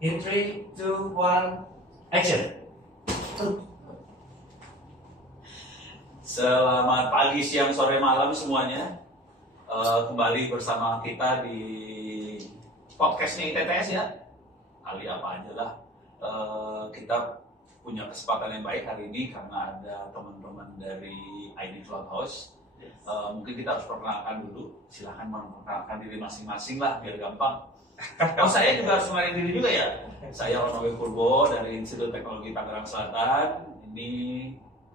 In 3, 2, 1, action. Selamat pagi, siang, sore, malam semuanya. Kembali bersama kita di podcastnya ITTS ya. Kali apa aja lah. Kita punya kesempatan yang baik hari ini karena ada teman-teman dari ID Cloud House. Mungkin kita harus perkenalkan dulu. Silahkan memperkenalkan diri masing-masing lah biar gampang. Oh, saya juga harus mengenalkan diri juga ya. Saya Ronowi Purbo dari Institut Teknologi Tangerang Selatan. Ini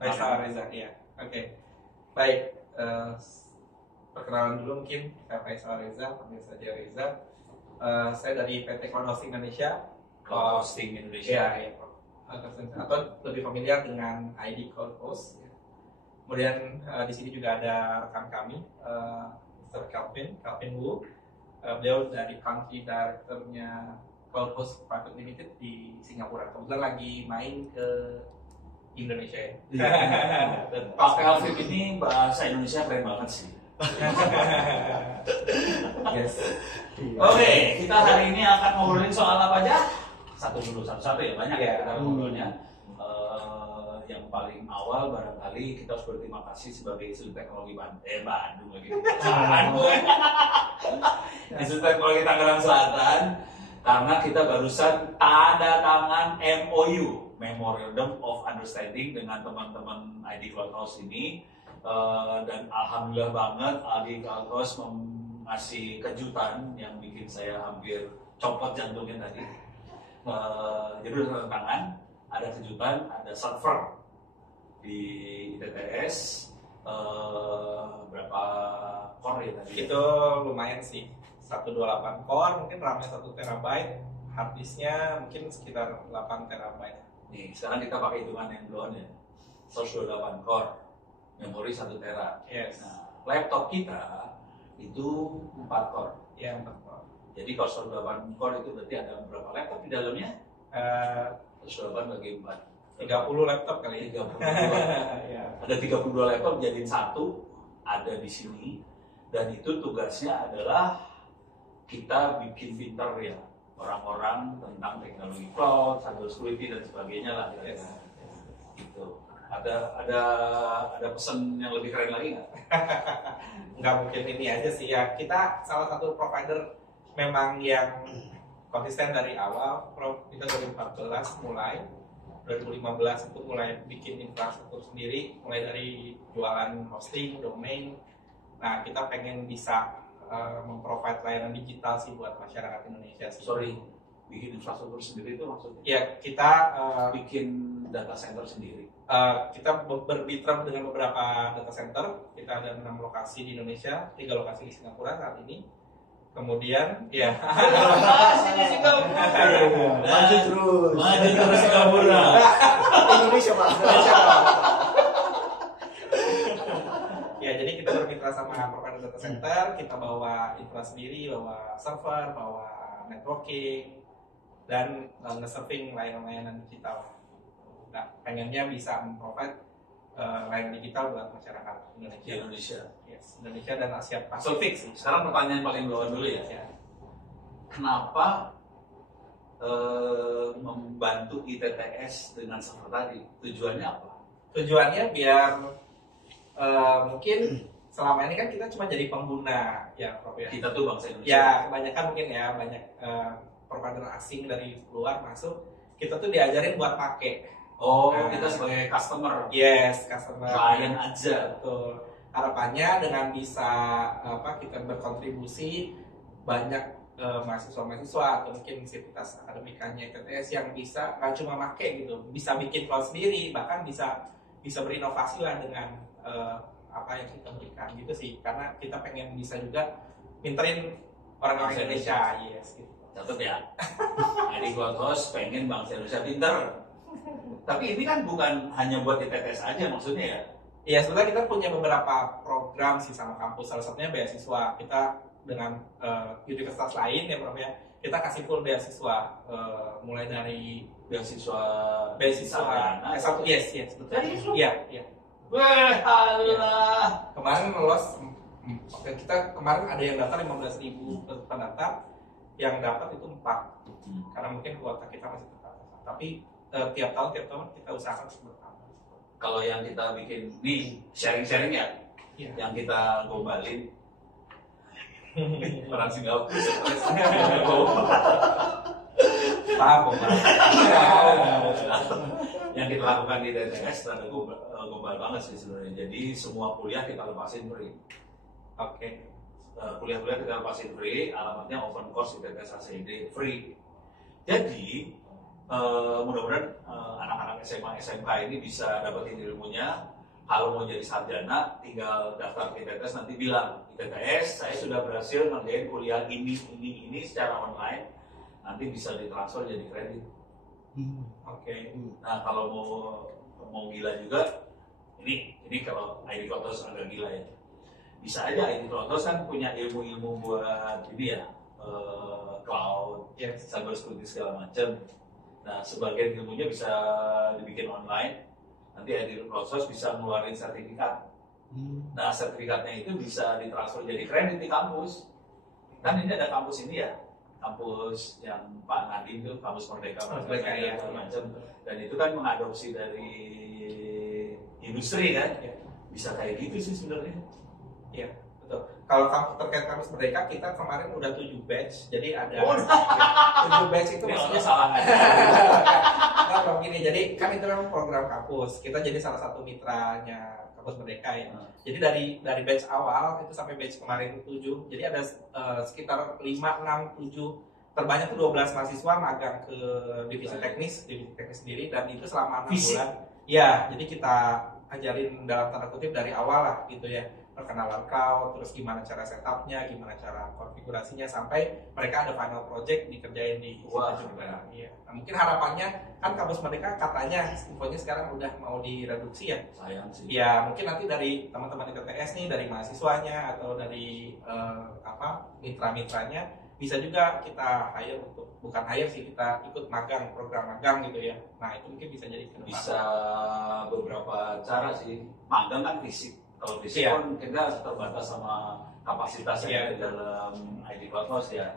Faisal Reza, ya. Oke. Baik, perkenalan dulu mungkin. Saya Faisal Reza, panggil saja Reza. Saya dari PT Cloud Hosting Indonesia. Cloud Hosting Indonesia. Ya. Atau lebih familiar dengan ID Cloud Host. Ya. Kemudian di sini juga ada rekan kami, Mr. Calvin Wu. Beliau dari Country Director-nya Cloud Host Private Limited di Singapura. Kebetulan lagi main ke Indonesia ya. Pak Calvin ini bahasa Indonesia keren banget sih. Yes. Oke, kita hari ini akan ngobrolin soal apa aja? Satu ya, banyak ya kita ngobrolnya. Yang paling awal barangkali kita harus berterima kasih sebagai Institut Teknologi Bandung lagi. Institut Teknologi Tangerang Selatan karena kita barusan tanda tangan MOU, Memorandum of Understanding dengan teman-teman ID Cloud House ini. Dan alhamdulillah banget ID Cloud House ngasih kejutan yang bikin saya hampir copot jantungnya tadi. Jadi udah tanda tangan, ada kejutan, ada server di ITTS. Berapa core ya tadi? Itu lumayan sih, 128 core, mungkin RAM-nya 1 TB, hard disk-nya mungkin sekitar 8 TB. Nih, sekarang kita pakai hitungan yang duluan ya. 128 core, memori 1 tera. Yes. Nah, laptop kita itu 4 core. Ya, 4 core. Jadi kalau 128 core itu berarti ada berapa laptop di dalamnya? 128 bagi 4. 30 laptop kali ya. 32. Ya. Ada 32 laptop jadiin satu, ada di sini. Dan itu tugasnya adalah kita bikin pinter ya orang-orang tentang teknologi cloud, cyber security dan sebagainya lah. Yes. Gitu. Ada pesan yang lebih keren lagi nggak? Nggak mungkin ini aja sih ya. Kita salah satu provider memang yang konsisten dari awal. Kita dari 2014 mulai, 2015 itu mulai bikin infrastruktur sendiri, mulai dari jualan hosting, domain. Nah, kita pengen bisa memprovide layanan digital sih buat masyarakat Indonesia sih. Sorry, bikin infrastruktur sendiri itu maksudnya? Ya, kita bikin data center sendiri. Kita bermitra dengan beberapa data center. Kita ada 6 lokasi di Indonesia, 3 lokasi di Singapura saat ini. Kemudian, ya. Sini Singapura. Maju terus Singapura. Indonesia Pak. Ya, jadi kita bermitra sama provider data center, kita bawa infra sendiri, bawa server, bawa networking, dan nge-serving layanan-layanan digital. Nah, pengennya bisa memprovide layanan digital buat masyarakat Indonesia. Indonesia. Yes, Indonesia dan Asia Pasifik sih. Sekarang pertanyaan paling bawah dulu ya. Kenapa membantu ITTS dengan server tadi? Tujuannya apa? Tujuannya biar mungkin selama ini kan kita cuma jadi pengguna ya, Prof ya. Kita tuh bangsa Indonesia. Ya, kebanyakan mungkin ya banyak provider asing dari luar masuk, kita tuh diajarin buat pakai. Oh, kita sebagai customer. Yes, customer. Klien aja. Betul. Harapannya dengan bisa kita berkontribusi banyak mahasiswa-mahasiswa atau mungkin sivitas akademikanya ITTS yang bisa nggak cuma pakai gitu, bisa bikin cloud sendiri, bahkan bisa berinovasi lah dengan apa yang kita berikan gitu sih. Karena kita pengen bisa juga pinterin orang-orang Indonesia. Yes, gitu. Catat ya. Jadi Cloud Host pengen bangsa Indonesia pinter. Tapi ini kan bukan hanya buat ITTS aja maksudnya ya? Iya, sebenarnya kita punya beberapa program sih sama kampus. Salah satunya beasiswa. Kita dengan universitas lain ya, Prof ya. Kita kasih full beasiswa, mulai dari beasiswa S1, yes, betul. Iya. Wah, Allah. Kemarin lolos, kita kemarin ada yang daftar 15.000 pendaftar. yang dapat itu 4 karena mungkin kuota kita masih terbatas. Tapi tiap tahun kita usahakan untuk bertambah. Kalau yang kita bikin nih sharing-sharing ya, Iya. yang kita gombalin orang Singapura Paham kok, Pak. yang kita lakukan di DTS ternyata gombal banget sih sebenarnya. Jadi semua kuliah kita lepasin free. Oke. Kuliah-kuliah kita lepasin free, alamatnya open course di DTS ACD free. Jadi mudah-mudahan anak-anak SMA SMK ini bisa dapetin ilmunya. Kalau mau jadi sarjana, tinggal daftar ke ITTS, nanti bilang, ITTS saya sudah berhasil ngerjain kuliah ini secara online, nanti bisa ditransfer jadi kredit. Oke. Nah kalau mau gila juga, ini kalau ID Klotos agak gila ya. Bisa aja ID Klotos kan punya ilmu-ilmu buat ini ya, cloud, Yes. cyber security segala macam. Nah sebagian ilmunya bisa dibikin online. Nanti ID Klotos bisa ngeluarin sertifikat. Nah sertifikatnya itu bisa ditransfer jadi kredit di kampus. Kan ini ada kampus ini ya, kampus yang Pak Nadiem itu, kampus Merdeka Ya. segala macam. Dan itu kan mengadopsi dari industri kan, bisa kayak gitu sih sebenarnya. Iya, betul. Kalau terkait kampus Merdeka, kita kemarin udah 7 batch, jadi ada 7 batch itu Ini maksudnya salah. Nah, kalau gini, jadi kan itu memang program kampus. Kita jadi salah satu mitranya kampus Merdeka ya. Jadi dari batch awal itu sampai batch kemarin 7. Jadi ada sekitar 5, 6, 7 terbanyak tuh 12 mahasiswa magang ke divisi teknis sendiri, dan itu selama 6 bulan. Ya, jadi kita ajarin dalam tanda kutip dari awal lah gitu ya. Perkenalan cloud, terus gimana cara setupnya, gimana cara konfigurasinya, sampai mereka ada final project dikerjain di situ juga. Iya. Nah, mungkin harapannya kan kampus Merdeka katanya infonya sekarang udah mau direduksi ya. Sayang sih. Ya mungkin nanti dari teman-teman ITTS nih, dari mahasiswanya atau dari mitra-mitranya bisa juga kita hire untuk, bukan hire sih, kita ikut magang, program magang gitu ya. Nah itu mungkin bisa jadi ke depan. Bisa beberapa cara sih. Magang kan fisik. Kalau fisik Iya. kan kita terbatas sama kapasitas yang Iya. ada di dalam ID Klotos ya.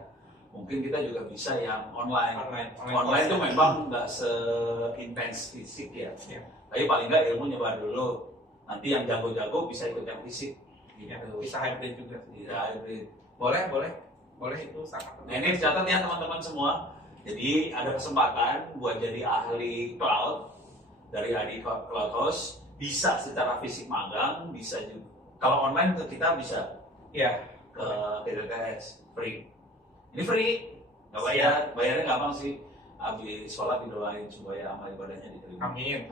Mungkin kita juga bisa yang online. Online Itu memang nggak seintens fisik ya. Iya. Tapi paling nggak ilmu nyebar dulu. Nanti yang jago-jago bisa ikut yang fisik. Gitu. Ya, bisa hybrid juga. Bisa hybrid. Boleh itu sangat Nah ini dicatat ya teman-teman semua. Jadi ada kesempatan buat jadi ahli cloud dari ID Klotos. Bisa secara fisik magang, bisa juga. Kalau online kita bisa ya ke ITTS free. Ini free, nggak bayar. Bayarnya gampang sih. Habis sholat didoain supaya amal ibadahnya diterima. amin.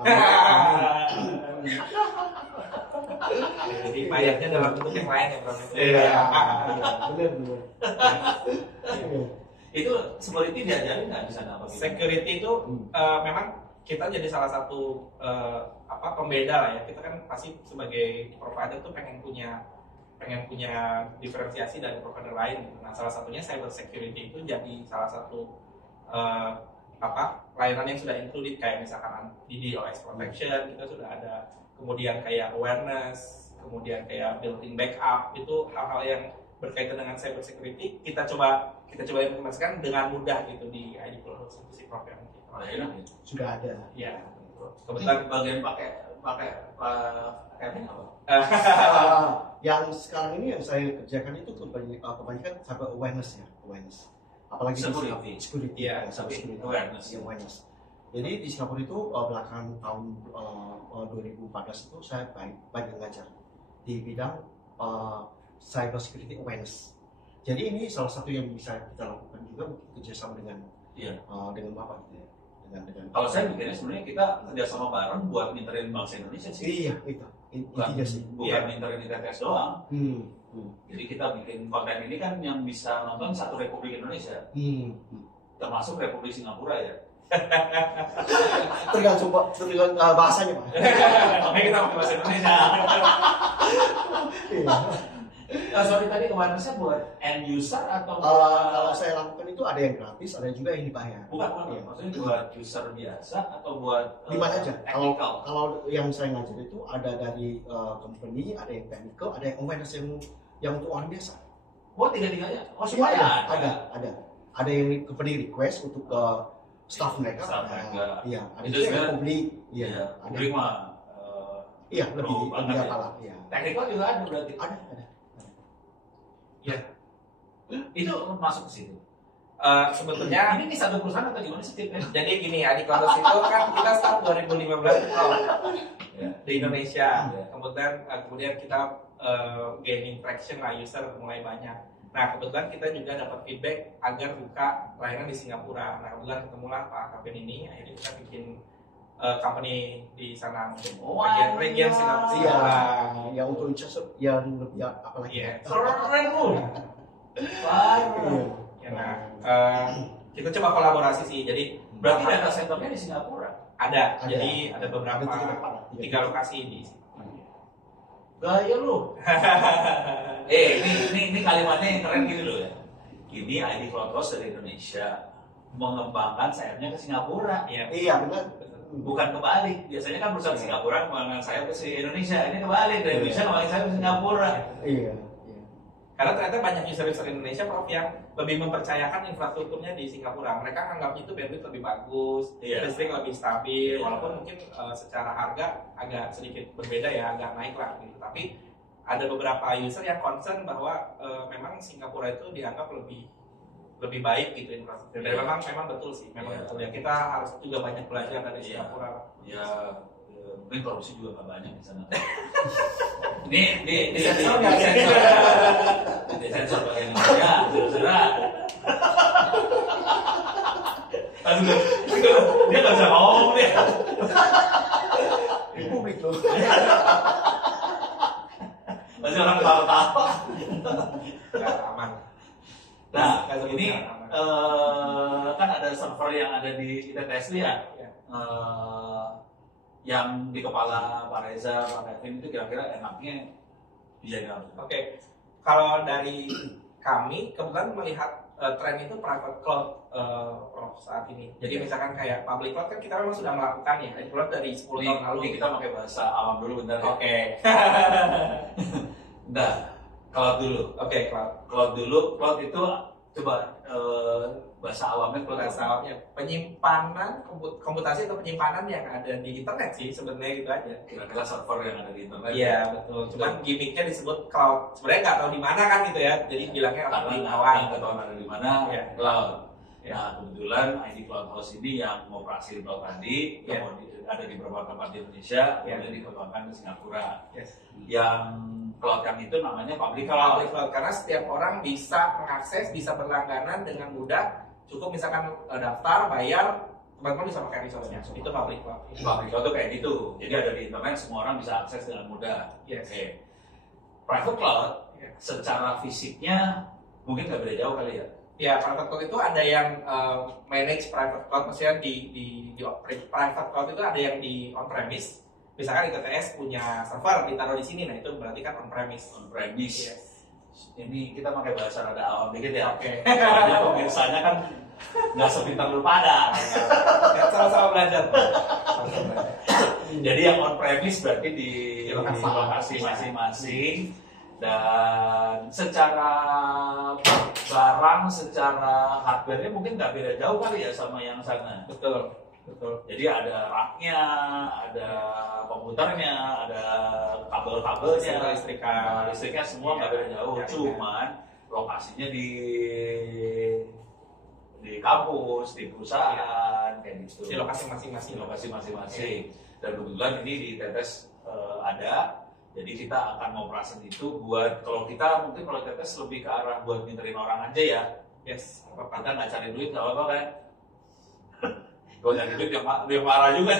Jadi bayarnya dalam bentuk yang lain ya, Bro. Iya. Bener. Itu security diajarin nggak di sana apa gitu? Security itu memang kita jadi salah satu pembeda lah ya. Kita kan pasti sebagai provider tuh pengen punya diferensiasi dari provider lain gitu. Nah, salah satunya cyber security itu jadi salah satu layanan yang sudah included, kayak misalkan di DDoS protection kita sudah ada, kemudian kayak awareness, kemudian kayak built-in backup, itu hal-hal yang berkaitan dengan cyber security kita coba implementasikan dengan mudah gitu di ID Klotos program kita. Enak ya? Sudah ada. Ya, Kebetulan bagian pakai apa? Yang sekarang ini yang saya kerjakan itu kebanyakan cyber awareness. Apalagi Security. di security, Ya, cyber security awareness. Jadi di Singapura itu belakangan tahun 2014 itu saya banyak ngajar di bidang cyber security awareness. Jadi ini salah satu yang bisa kita lakukan juga kerjasama dengan Bapak gitu ya. Dengan Kalau saya mikirnya sebenarnya kita kerjasama bareng buat minterin bangsa Indonesia sih. Iya, itu intinya sih. Bukan minterin ITTS doang. Jadi kita bikin konten ini kan yang bisa nonton satu Republik Indonesia, termasuk Republik Singapura ya. Tergantung bahasanya, Pak. Makanya kita pakai bahasa Indonesia. Sorry, tadi awareness-nya buat end user atau Kalau saya lakukan itu ada yang gratis, ada juga yang dibayar. bukan. Iya. Maksudnya buat user biasa atau buat Di mana aja? technical? Kalau yang saya ngajar itu ada dari company, ada yang technical, ada yang awareness yang untuk orang biasa. Oh, tiga-tiganya. Oh, semuanya Ada. ada yang company request untuk ke staff mereka. Staff mereka. Iya, ada Itu juga yang sebenarnya- publik. Iya, Iya, ada. publik mah Iya, lebih pro banget ya. apalah. Iya. Teknikal juga ada berarti. Ada. Itu masuk ke situ. Sebetulnya Ini nih satu perusahaan atau gimana sih tipnya? jadi gini, ID Cloud itu kan kita start 2015 Ya. di Indonesia. Ya. Kemudian kita gaining traction lah, user mulai banyak. Nah, kebetulan kita juga dapat feedback agar buka layanan di Singapura. Nah, kebetulan ketemulah Pak Kevin ini, akhirnya kita bikin company di sana untuk bagian region Iya, Singapura. yang untuk yang lebih apalagi. Iya. Keren lu. Baru. Iya. Ya, nah, kita coba kolaborasi sih. Jadi Berarti data centernya di Singapura. ada. Ada. Jadi ada beberapa Ada 3 tempat lah, 3 lokasi di Gaya lu. Ini kalimatnya yang keren gitu loh ya. Ini ID Cloud Host dari Indonesia mengembangkan sayapnya ke Singapura. ya. Iya, benar. Bukan kebalik. Biasanya kan perusahaan Singapura mengembangkan sayap ke Indonesia. Ini kebalik, dari Indonesia mengembangkan sayap ke Singapura. Iya. Karena ternyata banyak user-user Indonesia Prof yang lebih mempercayakan infrastrukturnya di Singapura. Mereka anggap itu bandwidth lebih bagus, Iya. listrik lebih stabil, Iya. walaupun mungkin secara harga agak sedikit berbeda ya, agak naik lah gitu. Tapi ada beberapa user yang concern bahwa memang Singapura itu dianggap lebih baik gitu infrastruktur. Dan Iya. memang betul sih, memang Iya. betul ya. Kita harus juga banyak belajar dari Iya. Singapura. Ya, mungkin korupsi juga nggak banyak di sana. Ini Disensor nggak? disensor bagian Indonesia, saudara. Aduh, dia nggak bisa ngomong dia. Di publik loh. Masih orang ketawa-ketawa. Ya, aman. Nah, Nggak sebut ini aman. kan ada server yang ada di ITTS ya. Ya. Yang di kepala Pak Reza, Pak Kevin itu kira-kira enaknya dijaga apa? Oke, kalau dari kami kebetulan melihat tren itu private cloud Prof, saat ini. Jadi misalkan kayak public cloud kan kita memang sudah melakukannya. Public cloud dari 10 tahun lalu. Ini kita pakai bahasa awam dulu bentar ya. Oke. Nah, cloud dulu. Oke, cloud. Cloud dulu, cloud itu coba bahasa awamnya cloud apa? Bahasa penyimpanan komputasi atau penyimpanan yang ada di internet sih sebenarnya gitu aja. Kira-kira server yang ada di internet. Iya betul. Cuman gimmicknya disebut cloud. Sebenarnya nggak tahu di mana kan gitu ya. Jadi bilangnya Karena di nggak bawah. ketahuan ada di mana, Iya. cloud. Iya. Nah, kebetulan ID Cloud Host ini yang mengoperasi cloud tadi, Iya. ada di beberapa tempat di Indonesia, Iya. kemudian dikembangkan ke Singapura. Yes. Yang cloud yang itu namanya public Public cloud. cloud karena setiap orang bisa mengakses, bisa berlangganan dengan mudah. Cukup misalkan daftar, bayar, teman-teman bisa pakai resource-nya. Itu public cloud. Public cloud itu kayak gitu. Jadi ada di internet, semua orang bisa akses dengan mudah. Yes. Oke. Private cloud, Iya. secara fisiknya mungkin nggak beda jauh kali ya. Ya, private cloud itu ada yang manage private cloud, maksudnya di operate. Private cloud itu ada yang di on premise. Misalkan ITTS punya server ditaruh di sini, nah itu berarti kan on premise. On premise. Yes. Ini kita pakai bahasa rada awam dikit ya. Oke. Soalnya pemirsanya kan nggak sepintar lu pada. Sama-sama belajar. Sama-sama belajar. Jadi yang on premise berarti di Di lokasi. lokasi masing-masing, dan secara barang, secara hardware-nya mungkin nggak beda jauh kali ya sama yang sana. Betul. Betul. Jadi ada rak-nya, ada komputernya, ada kabel-kabelnya, listriknya semua nggak beda jauh. Ya, Cuman lokasinya di kampus, di perusahaan, kayak gitu. Di lokasi masing-masing. Di lokasi masing-masing. Dan kebetulan ini di Tetes ada, jadi kita akan ngoperasiin itu buat, kalau kita mungkin kalau Tetes lebih ke arah buat minterin orang aja ya. Yes. Kita nggak cari duit, nggak apa-apa kan? Kalau cari duit dia marah juga.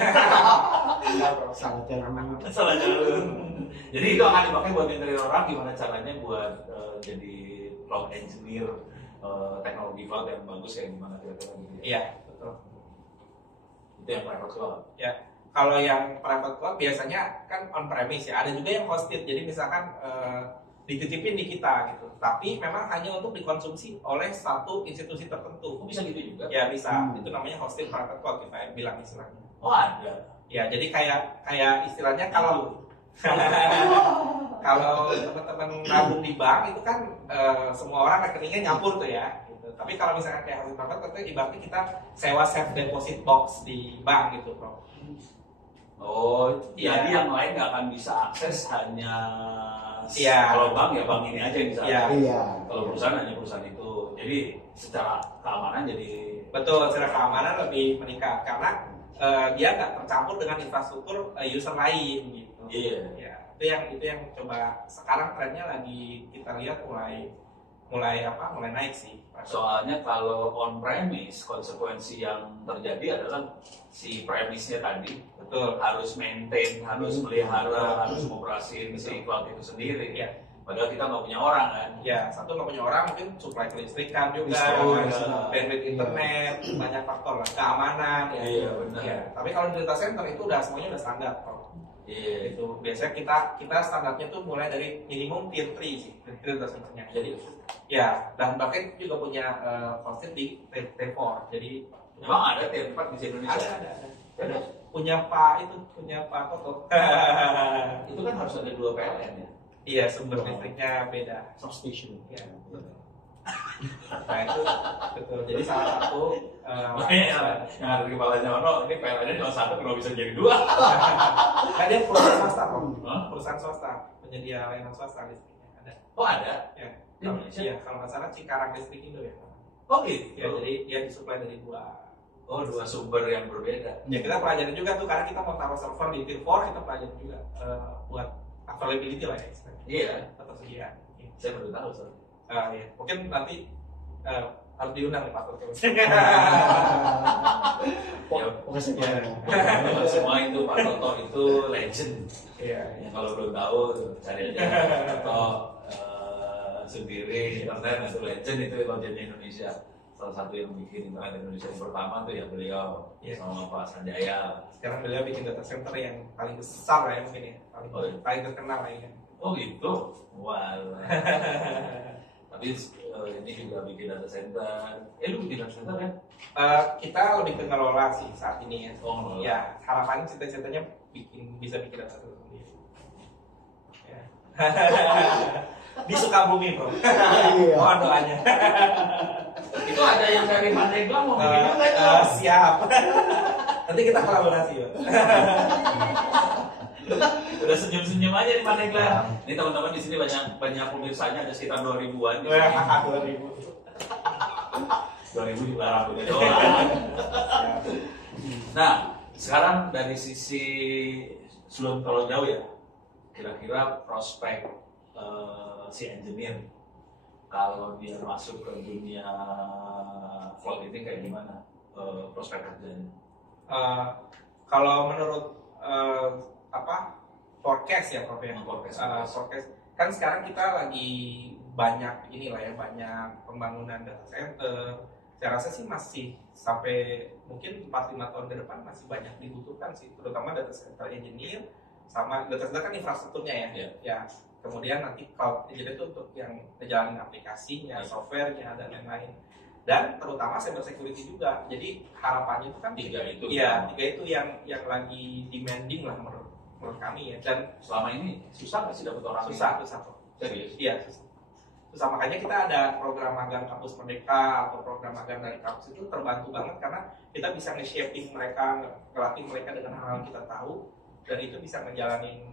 Salah jalan. Salah jalan. Jadi itu akan dipakai buat minterin orang, gimana caranya buat jadi cloud engineer, teknologi cloud yang bagus kayak gimana kira-kira gitu ya. Iya, betul. Itu yang private cloud. Ya, kalau yang private cloud biasanya kan on premise ya. Ada juga yang hosted. Jadi misalkan dititipin di kita gitu. Tapi memang hanya untuk dikonsumsi oleh satu institusi tertentu. Kok bisa gitu juga? Ya bisa. Itu namanya hosted private cloud kita bilang istilahnya. Oh ada. Ya, jadi kayak istilahnya kalau kalau teman-teman nabung di bank itu kan semua orang rekeningnya nyampur tuh ya. Gitu. Tapi kalau misalkan kayak hasil coklat, itu ibaratnya kita sewa safe deposit box di bank gitu, bro. Oh, Iya. jadi yang lain nggak akan bisa akses, hanya Iya. kalau bank ya bank ini aja yang bisa. Iya. Iya. Kalau perusahaan hanya perusahaan itu. Jadi secara keamanan jadi Betul, secara keamanan lebih meningkat karena dia nggak tercampur dengan infrastruktur user lain gitu. Iya. Ya, itu yang coba sekarang trennya lagi kita lihat mulai naik sih. Soalnya kalau on premise konsekuensi yang terjadi adalah si premise-nya tadi Betul. harus maintain, harus melihara, harus ngoperasiin si cloud itu sendiri. Iya. Padahal kita nggak punya orang kan. Ya, satu nggak punya orang, mungkin supply kelistrikan juga, bandwidth internet, banyak faktor lah, keamanan. Ya. Iya, benar. Ya, tapi kalau di data center itu semuanya udah standar kok. Iya. Itu biasanya kita standarnya tuh mulai dari minimum tier 3 sih, tier data centernya. Jadi ya, dan bahkan kita juga punya konsep di T4. Jadi Memang ada tempat di Indonesia. ada. Punya Pak Toto. Itu kan harus ada 2 PLN ya. Iya, sumber listriknya beda. Substation. Ya, betul. Nah itu betul. Jadi salah satu Makanya yang ada di kepalanya Ono, ini PLN-nya cuma 1, kenapa bisa jadi 2? kan dia perusahaan swasta kok. Hah? Perusahaan swasta, penyedia layanan swasta listriknya ada. Oh ada? Ya. Di Indonesia? Iya, kalau nggak salah Cikarang Listrik Indo ya. Oh gitu? Ya, jadi dia disuplai dari 2. Oh 2 sumber yang berbeda. Ya kita pelajari juga tuh karena kita mau taruh server di tier 4, kita pelajari juga buat availability lah ya istilahnya. Iya. Ketersediaan. Iya. Saya baru tahu soal. Iya. Mungkin nanti harus diundang nih Pak Toto. Semua itu Pak Toto itu legend. Iya. Ya, kalau belum tahu cari aja Pak Toto sendiri internet itu legend, itu legendnya Indonesia. Salah satu yang bikin internet Indonesia yang pertama tuh ya beliau sama Pak Sanjaya. Sekarang beliau bikin data center yang paling besar lah ya mungkin ya, paling terkenal lah ya. Oh gitu. Wah. Tapi ini juga bikin data center. Lu bikin data center kan? Kita lebih ke ngelola sih saat ini ya. Oh, ngelola. Ya, harapannya cita-citanya bisa bikin data center sendiri. Ya. Di Sukabumi bro. Iya. Mohon doanya. Itu ada yang dari Pandeglang mau bikin juga itu. Siap. Nanti kita kolaborasi ya. Udah senyum-senyum aja di Pandeglang. Ini teman-teman di sini banyak pemirsanya, ada sekitar 2000-an. 2000. 2000 juga rambutnya doang. Nah, sekarang dari sisi sebelum terlalu jauh ya, kira-kira prospek si engineer kalau dia masuk ke dunia cloud ini kayak gimana prospek kerjanya? Kalau menurut forecast ya Prof ya. Forecast kan sekarang kita lagi banyak banyak pembangunan data center. Saya rasa sih masih sampai mungkin 4-5 tahun ke depan masih banyak dibutuhkan sih, terutama data center engineer sama data center kan infrastrukturnya ya. Ya. Kemudian nanti cloud engineer itu untuk yang ngejalanin aplikasinya, softwarenya dan lain-lain. Dan terutama cyber security juga. Jadi harapannya itu kan tiga itu yang lagi demanding lah menurut kami ya. Dan selama ini susah nggak sih dapat orang? Susah kok. Serius? Iya, susah. Makanya kita ada program magang kampus Merdeka atau program magang dari kampus itu terbantu banget karena kita bisa nge-shaping mereka, ngelatih mereka dengan hal yang kita tahu, dan itu bisa ngejalanin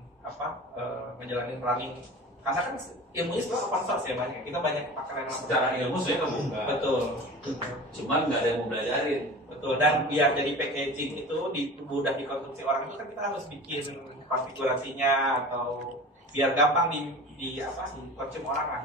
running. Karena kan ilmunya sebenarnya open source ya banyak. Kita banyak pakai yang secara ilmu saya kebuka. Betul. Cuman nggak ada yang mau belajarin. Betul. Dan biar jadi packaging itu mudah dikonsumsi orang itu kan kita harus bikin konfigurasinya atau biar gampang dikonsumsi orang lah.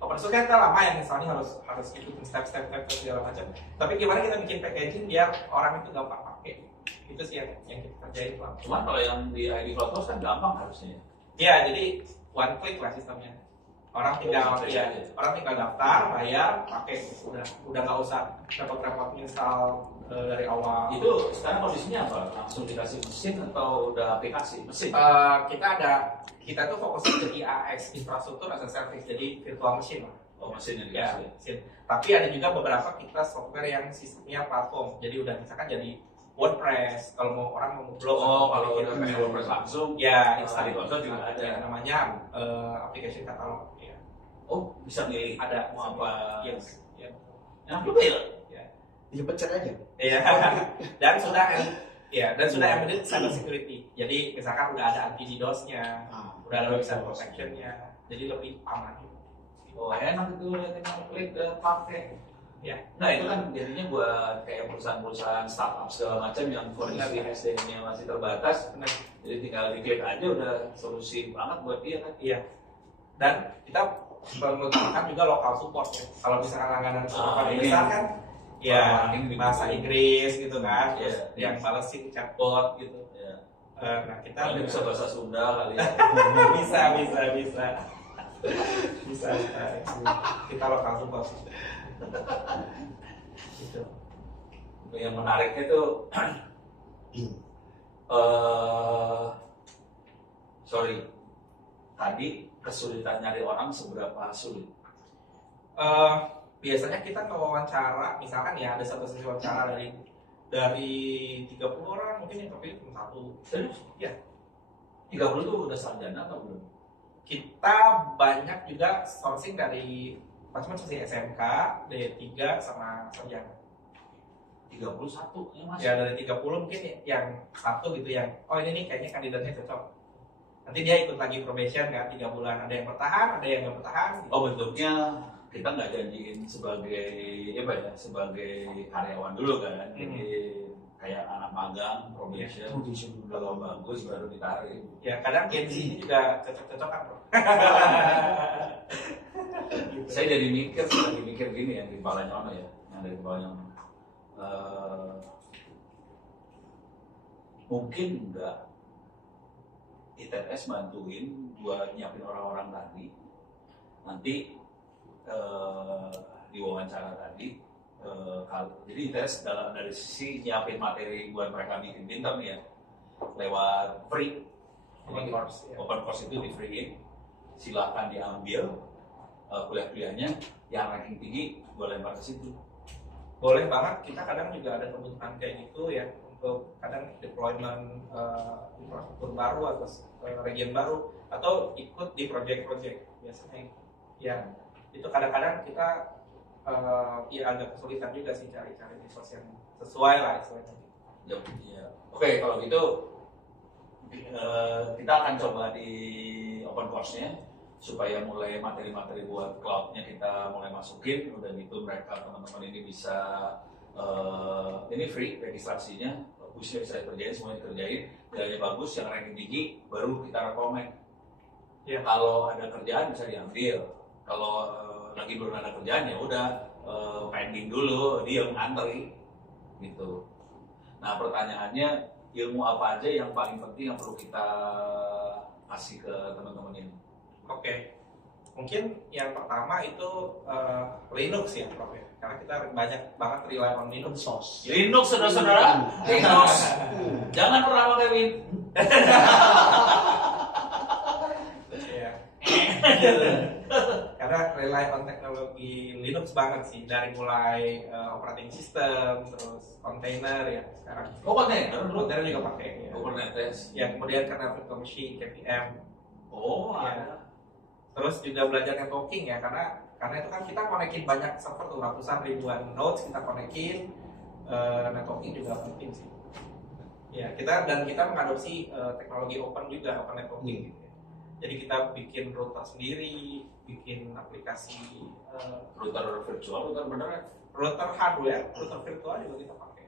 Open source kan kita lama ya, misalnya harus ikutin step segala macam. Tapi gimana kita bikin packaging biar orang itu gampang pakai? Itu sih yang kita kerjain Pak. Cuman kalau yang di ID Cloud kan gampang harusnya. Ya, jadi one click lah sistemnya. Orang tinggal daftar, bayar, pakai, udah nggak usah repot-repot install dari awal. Itu sekarang kondisinya apa? Langsung dikasih mesin atau udah aplikasi mesin? Kita tuh fokusnya ke IaaS, infrastruktur as a service, jadi virtual machine lah. Oh, mesin yang Ya, dikasih. mesin. Tapi ada juga beberapa kita software yang sistemnya platform. Jadi udah misalkan jadi WordPress, kalau mau orang mau blog. Oh, kalau udah pakai WordPress langsung, ya di konsol juga ada. Ya, namanya application catalog. Ya. Oh, bisa milih Ada mau apa? Yes. Ya. Yang detail. Dipencet aja. Iya. Dan sudah embedded cyber security. Jadi misalkan udah ada anti DDoS-nya, udah ada website protection-nya, jadi lebih aman. Oh enak itu tinggal klik dan pakai. Ya. Nah itu kan jadinya buat kayak perusahaan-perusahaan startup segala macam yang kondisi SDM-nya masih terbatas. Benar. Jadi tinggal diklik aja udah solusi banget buat dia kan. Iya. Dan kita menggunakan juga lokal support ya. Kalau misalkan langganan support besar kan, ya bahasa Inggris gitu kan, terus yang balesin chatbot gitu. Nah kita bisa bahasa Sunda kali ya. bisa. Kita lokal support. Gitu. Yang menariknya tuh sorry, tadi kesulitan nyari orang seberapa sulit? Biasanya kita ke wawancara, misalkan ya ada satu sesi wawancara dari 30 orang mungkin yang terpilih cuma 1. Serius? Ya. 30 tuh udah sarjana atau belum? Kita banyak juga sourcing dari macam-macam sih, SMK, D3 sama sarjana. 31 ya Mas? Ya dari 30 mungkin yang 1 gitu yang ini nih kayaknya kandidatnya cocok. Nanti dia ikut lagi probation kan 3 bulan, ada yang bertahan, ada yang nggak bertahan. Gitu. Oh bentuknya kita nggak janjiin sebagai sebagai karyawan dulu kan, jadi kayak anak magang, probation, kalau bagus baru ditarik. Ya kadang Gen Z ini juga cocok-cocokan bro. Saya jadi mikir gini ya di kepala Nyono ya, yang dari kepala Nyono. Mungkin enggak ITS bantuin buat nyiapin orang-orang tadi, nanti di wawancara tadi, jadi ITS dari sisi nyiapin materi buat mereka bikin bintang ya, lewat free, open course itu di free, silahkan diambil kuliah-kuliahnya, yang ranking tinggi boleh lempar ke situ. Boleh banget, kita kadang juga ada kebutuhan kayak gitu ya, untuk kadang deployment infrastruktur baru atau region baru, atau ikut di project-project biasanya ya. Itu kadang-kadang kita ya agak kesulitan juga sih cari resource yang sesuai lah istilahnya. Ya. Oke, kalau gitu kita akan coba di open course-nya supaya mulai materi-materi buat cloud-nya kita mulai masukin. Udah gitu mereka teman-teman ini bisa ini free registrasinya, bagusnya bisa dikerjain, semuanya dikerjain, nilainya bagus, yang ranking tinggi baru kita rekomend. Ya. Kalau ada kerjaan bisa diambil. Kalau lagi belum ada kerjaan ya udah pending dulu, dia ngantri gitu. Nah pertanyaannya, ilmu apa aja yang paling penting yang perlu kita kasih ke teman-teman ini? Oke. Mungkin yang pertama itu Linux ya Prof ya, karena kita banyak banget rely on Linux. Linux saudara-saudara, Linux. Jangan pernah pakai Win. Karena rely on teknologi Linux banget sih, dari mulai operating system, terus container ya sekarang. Container juga pakai. Ya. Kubernetes. Ya kemudian karena virtual machine, KVM. Ya. Terus juga belajar networking ya, karena itu kan kita konekin banyak server tuh, ratusan ribuan nodes kita konekin, networking juga penting sih. Ya kita mengadopsi teknologi open juga, open networking. Jadi kita bikin router sendiri, bikin aplikasi router virtual, router beneran, router hardware, router virtual juga kita pakai.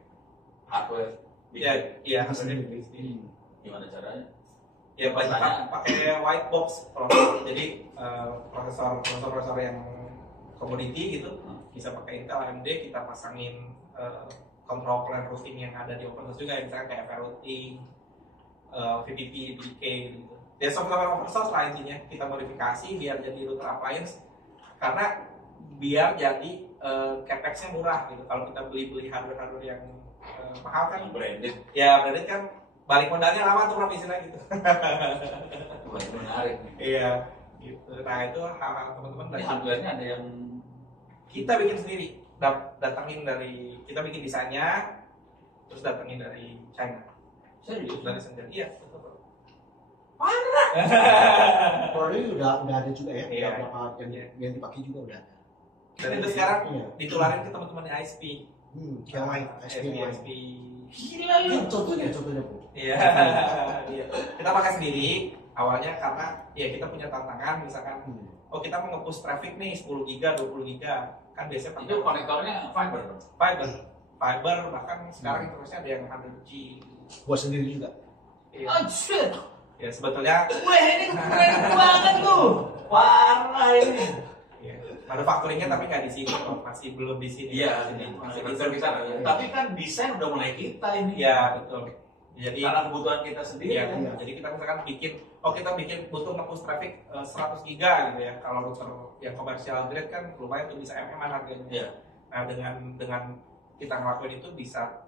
Hardware? Iya hardware sendiri. Gimana caranya? Ya banyak pakai white box, jadi prosesor yang commodity gitu, bisa pakai Intel AMD, kita pasangin control plane routing yang ada di open source juga, misalnya kayak routing, VPP, DK gitu. Ya software open source lah intinya, kita modifikasi biar jadi router appliance, karena biar jadi capex-nya murah gitu. Kalau kita beli hardware yang mahal kan, branded kan balik modalnya lama tuh profesional gitu. Menarik. Iya, gitu. Nah itu hal-hal teman-teman dari hardware-nya ada yang kita bikin sendiri, datangin dari kita bikin desainnya, terus datangin dari China. Serius? Dari sendiri, iya betul. Parah. Kalau ini udah ada juga ya, Iya. beberapa yang dipakai juga udah ada. Dan itu sekarang Iya. ditularin ke teman-teman ISP. Yang lain, ISP. Gila lu. Ini contohnya Bu. Iya. Iya. Kita pakai sendiri awalnya karena ya kita punya tantangan misalkan oh kita mau nge-push traffic nih 10 giga, 20 giga. Kan biasanya Itu konektornya fiber. fiber bahkan sekarang internet ada yang 100G. Buat sendiri juga. Iya. Anjir. Ya sebetulnya Wah, ini keren banget tuh. Parah ini. ya, manufacturingnya tapi nggak di sini kok, masih belum di sini. Iya, masih betul kita. Tapi kan desain udah mulai kita ini. Iya betul. Jadi Karena kebutuhan kita sendiri. iya, kan. jadi kita misalkan kita bikin butuh nge-push traffic 100 giga gitu ya. Kalau router yang komersial grade kan lumayan tuh bisa MM-an harganya. Iya. Nah dengan kita ngelakuin itu bisa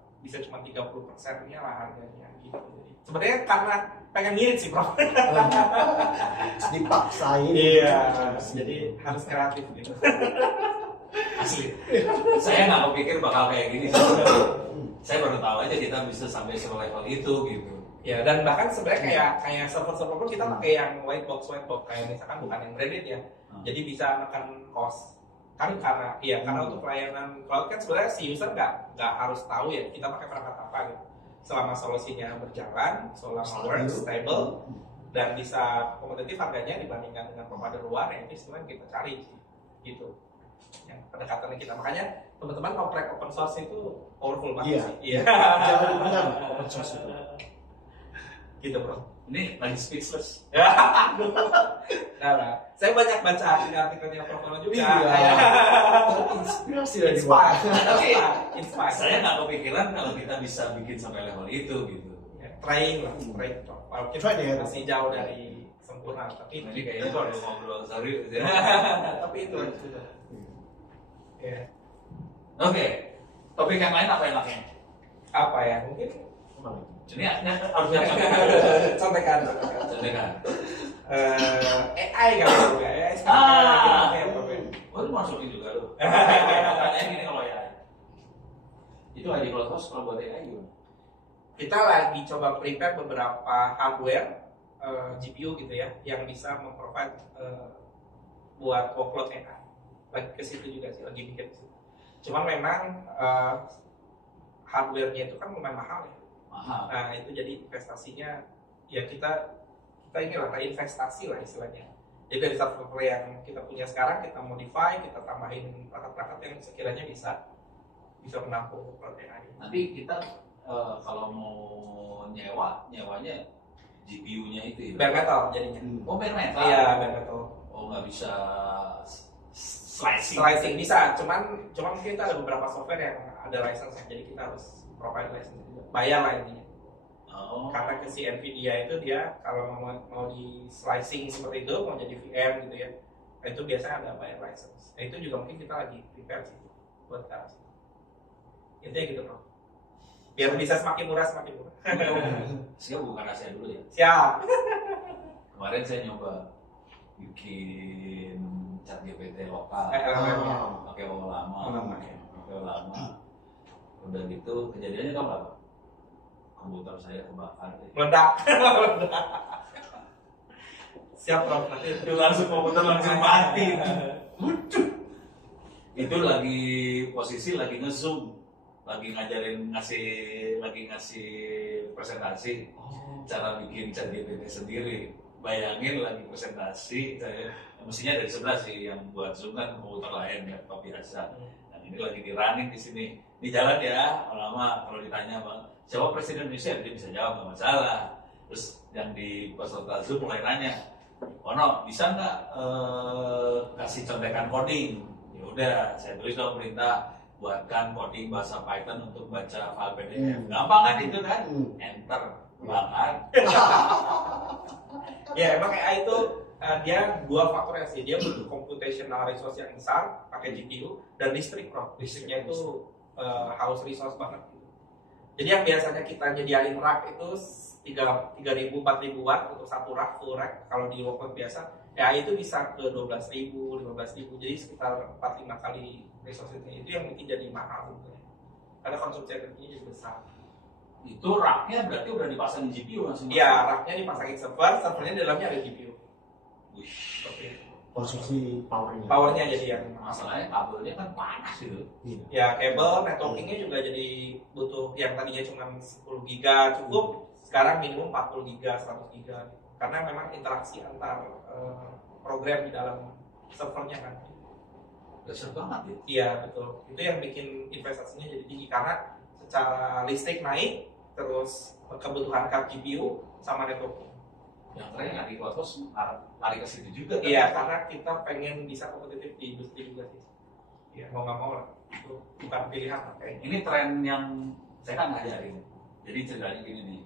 cuma 30%-nya lah harganya gitu. Jadi sebenarnya karena pengen ngirit sih Prof. Dipaksain. Iya, jadi harus kreatif gitu. Asli. Saya nggak kepikir bakal kayak gini. Saya baru tahu aja kita bisa sampai level itu gitu. Ya dan bahkan sebenarnya kayak server-server pun kita pakai yang white box kayak misalkan bukan yang branded ya. Jadi bisa menekan cost. Kan karena untuk pelayanan cloud kan sebenarnya si user nggak harus tahu ya kita pakai perangkat apa gitu. Selama solusinya berjalan, selama works, stable dan bisa kompetitif harganya dibandingkan dengan provider luar ya itu sebenarnya kita cari gitu. Yang pendekatannya kita makanya teman-teman ngoprek open source itu powerful banget sih. Iya. Jangan benar open source itu. Gitu bro. Ini lagi speechless. Nah, saya banyak baca artikel-artikelnya Prof. juga. Iya. Terinspirasi dari Inspire. Saya nggak kepikiran kalau kita bisa bikin sampai level itu gitu. Ya, trying. Walaupun Try deh. masih jauh dari sempurna, tapi Ini kayaknya kalau ngobrol serius. tapi itu. Ya. Oke. Topik yang lain apa enaknya? Apa ya? Mungkin Ini harusnya contekan. AI kan ya. AI sekarang kayak apa ya? Oh, itu masukin juga lu. Pertanyaannya gini kalau ya. Itu ID Cloud Host kalau buat AI gimana? Kita lagi coba prepare beberapa hardware GPU gitu ya yang bisa memprovide buat workload AI. Lagi ke situ juga sih, lagi bikin situ. Cuman memang hardware-nya itu kan lumayan mahal ya. Mahal. Nah itu jadi investasinya ya kita inilah kayak investasi lah istilahnya. Jadi dari server yang kita punya sekarang kita modify, kita tambahin perangkat-perangkat yang sekiranya bisa menampung workload AI. Nanti kita kalau mau nyewanya GPU-nya itu ya. Bare metal jadinya. Oh, bare metal. Iya, bare metal. Oh, nggak bisa Slicing bisa, cuman kita ada beberapa software yang ada license, jadi kita harus provide license juga. Bayar lah intinya. Oh. Karena ke si Nvidia itu dia kalau mau di slicing seperti itu, mau jadi VM gitu ya, itu biasanya ada bayar license. Nah, itu juga mungkin kita lagi prepare sih buat ke arah situ. Intinya gitu bro. Biar bisa semakin murah. Siap bukan rahasia dulu ya. Siap. Kemarin saya nyoba bikin chat GPT lokal. Pakai WoW lama. Udah gitu kejadiannya tau nggak? Komputer saya kebakar. Meledak. Siap bro. Itu langsung komputer langsung mati. Itu lagi posisi lagi nge-zoom, lagi ngasih presentasi cara bikin chat GPT sendiri. Bayangin lagi presentasi, saya mestinya dari sebelah sih yang buat zoom kan komputer lain ya, laptop biasa. Dan ini lagi di running di sini. Di jalan ya, lama kalau ditanya bang, siapa presiden Indonesia dia bisa jawab nggak masalah. Terus yang di peserta zoom mulai nanya, Ono bisa nggak kasih contekan coding? Ya udah, saya tulis dong perintah buatkan coding bahasa Python untuk baca file PDF. Gampang kan itu kan? Enter, banget. Ya emang AI itu dia dua faktor sih. Dia butuh computational resource yang besar pakai GPU dan listrik bro. Listriknya itu harus resource banget. Jadi yang biasanya kita nyediain rack itu 3.000 4.000 watt untuk satu rack full rack. Kalau di workload biasa, AI itu bisa ke 12.000 15.000. Jadi sekitar 4-5 kali resource-nya. Itu yang mungkin jadi mahal sebetulnya. Karena konsumsi energinya jadi besar. Itu racknya berarti udah dipasang GPU langsung? Iya, racknya dipasangin servernya di dalamnya ada GPU. Wih, Seperti itu. konsumsi powernya. Powernya jadi yang Masalahnya kabelnya kan panas gitu. Iya. ya kabel networkingnya juga jadi butuh yang tadinya cuma 10 giga cukup, sekarang minimum 40 giga, 100 giga. Karena memang interaksi antar program di dalam servernya kan. Besar banget ya. Iya betul. Itu yang bikin investasinya jadi tinggi karena secara listrik naik, terus kebutuhan card GPU sama networking. Yang keren ya di Cloudhouse lari ke situ juga. Kan? Iya, karena kita pengen bisa kompetitif di industri juga sih. Iya, mau nggak mau lah. Itu bukan pilihan lah kayaknya. Ini tren yang saya kan ngajarin. Jadi ceritanya gini nih.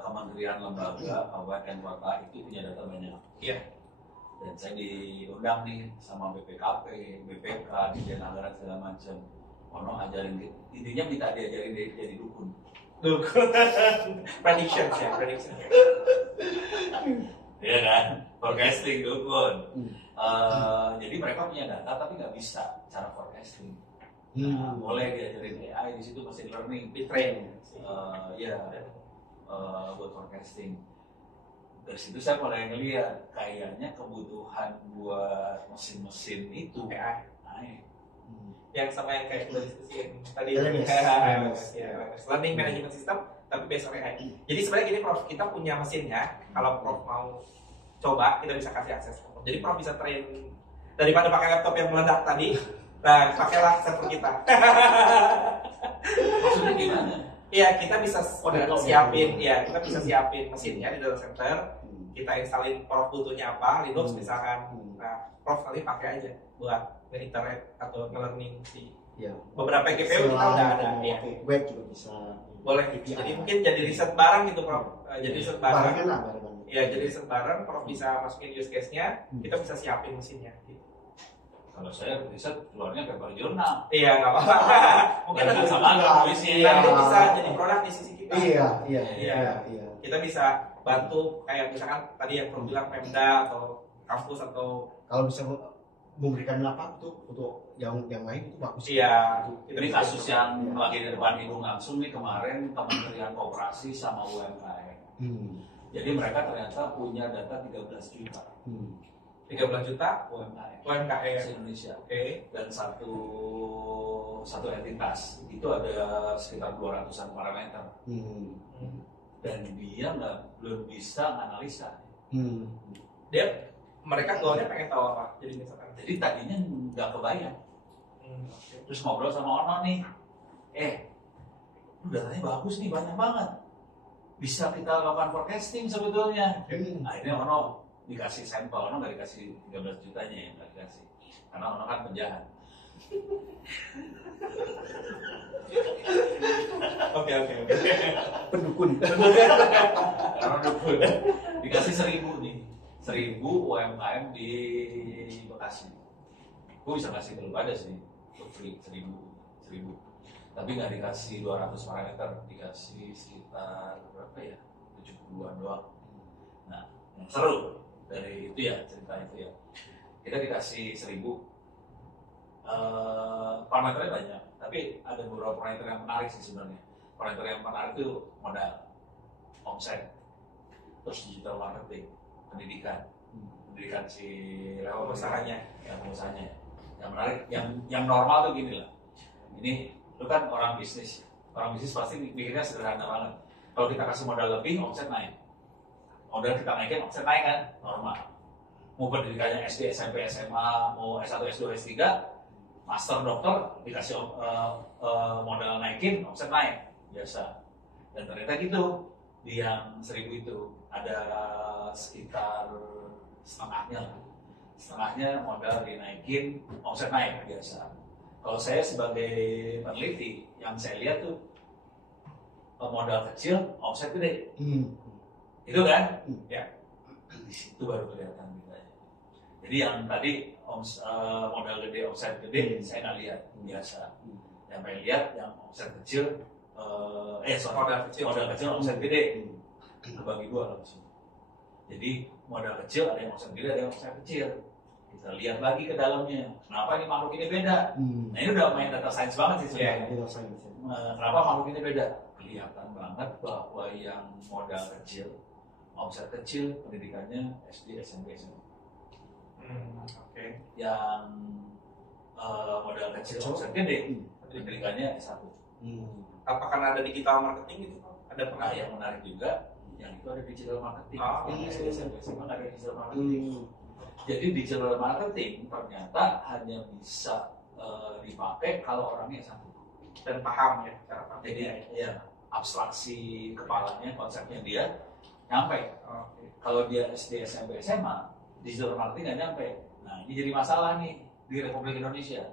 Kementerian lembaga kabupaten kota itu punya data banyak. Iya. Dan saya diundang nih sama BPKP, BPK, Dirjen Anggaran segala macam. Ono ajarin gitu. Intinya minta diajarin jadi dukun. Prediction ya, prediction. Iya kan? Forecasting dukun. Jadi mereka punya data tapi nggak bisa cara forecasting. Nah, boleh diajarin AI di situ machine learning, Di train. Buat forecasting. Dari situ saya mulai ngeliat kayaknya kebutuhan buat mesin-mesin itu AI. naik. Yang sama yang kayak kita diskusiin tadi. LMS. Learning Management System, tapi based on AI. Jadi sebenarnya gini Prof, kita punya mesinnya. Kalau Prof mau coba, kita bisa kasih akses. Jadi Prof bisa train daripada pakai laptop yang meledak tadi. Nah, pakailah server kita. Maksudnya gimana? Iya, kita bisa siapin, ya kita bisa siapin mesinnya di data center. Kita instalin Prof butuhnya apa, Linux misalkan. Nah, Prof nanti pakai aja buat nge-iterate atau nge-learning si Ya. beberapa GPU kita udah ada. Ya. Web juga bisa. Boleh. Jadi mungkin jadi riset bareng gitu, Prof. Jadi riset bareng. Barengan lah, barengan. Ya, jadi riset bareng. Prof bisa masukin use case-nya, kita bisa siapin mesinnya. Gitu. Kalau saya riset keluarnya paper jurnal. Iya, nggak apa-apa. Mungkin Nggak nanti, sama nulisnya. nanti bisa jadi produk di sisi kita. Iya. Kita bisa bantu kayak misalkan tadi yang Prof bilang Pemda atau kampus atau Kalau bisa memberikan lapak tuh untuk yang lain itu bagus. iya. Ini kasus yang lagi di depan ibu langsung nih kemarin Kementerian Koperasi sama UMKM. Jadi mereka ternyata punya data 13 juta 13 juta UMKM se Indonesia. Oke. Dan satu entitas itu ada sekitar 200-an parameter. Dan dia belum bisa analisa. Mereka goalnya pengen tahu apa? Jadi misalkan. Jadi tadinya nggak kebayang. Terus ngobrol sama Ono nih, lu datanya bagus nih, banyak banget. Bisa kita lakukan forecasting sebetulnya. Akhirnya Ono dikasih sampel, Ono nggak dikasih 13 jutanya ya, nggak dikasih. Karena Ono kan penjahat. Oke. Pendukun. Karena dukun. Dikasih 1.000 nih. 1.000 UMKM di Bekasi. Gue bisa kasih ke lu pada sih, free 1.000. Tapi nggak dikasih 200 parameter, dikasih sekitar berapa ya? 70-an doang. Nah, yang seru dari itu ya, cerita itu ya. Kita dikasih 1.000. Parameternya banyak, tapi ada beberapa parameter yang menarik sih sebenarnya. Parameter yang menarik itu modal, omset, terus digital marketing, pendidikan si Usahanya. Usahanya. Yang menarik, yang normal tuh gini lah. Ini lu kan orang bisnis pasti mikirnya sederhana banget. Kalau kita kasih modal lebih, omset naik. Modal kita naikin, omset naik kan, normal. Mau pendidikannya SD, SMP, SMA, mau S1, S2, S3, master, dokter, dikasih modal naikin, omset naik, biasa. Dan ternyata gitu, di yang 1.000 itu ada sekitar setengahnya modal dinaikin, omset naik biasa. Kalau saya sebagai peneliti, yang saya lihat tuh modal kecil, omset gede. Itu kan? Ya. Di situ baru kelihatan bedanya. Jadi yang tadi modal gede, omset gede, saya nggak lihat biasa. Yang pengen lihat yang omset kecil, modal kecil, omset gede. Bagi dua langsung. Jadi modal kecil ada yang omset gede, ada yang omset kecil. Kita lihat lagi ke dalamnya. Kenapa ini makhluk ini beda? Nah ini udah main data science banget sih sebenarnya. Kenapa makhluk ini beda? Kelihatan banget bahwa yang modal kecil, omset kecil, pendidikannya SD, SMP, SMA. Oke. Yang modal kecil omset gede, pendidikannya S1. Apa karena ada digital marketing gitu? Ada Nah, pengaruh? yang menarik juga, yang itu ada digital marketing. Yang Iya. SMP SMA ada digital marketing. Jadi digital marketing ternyata hanya bisa dipakai kalau orangnya S1 Dan paham ya cara jadi pakainya. ya abstraksi kepalanya konsepnya dia nyampe. Oke. Kalau dia SD SMP SMA digital marketing nggak nyampe. Nah ini jadi masalah nih di Republik Indonesia.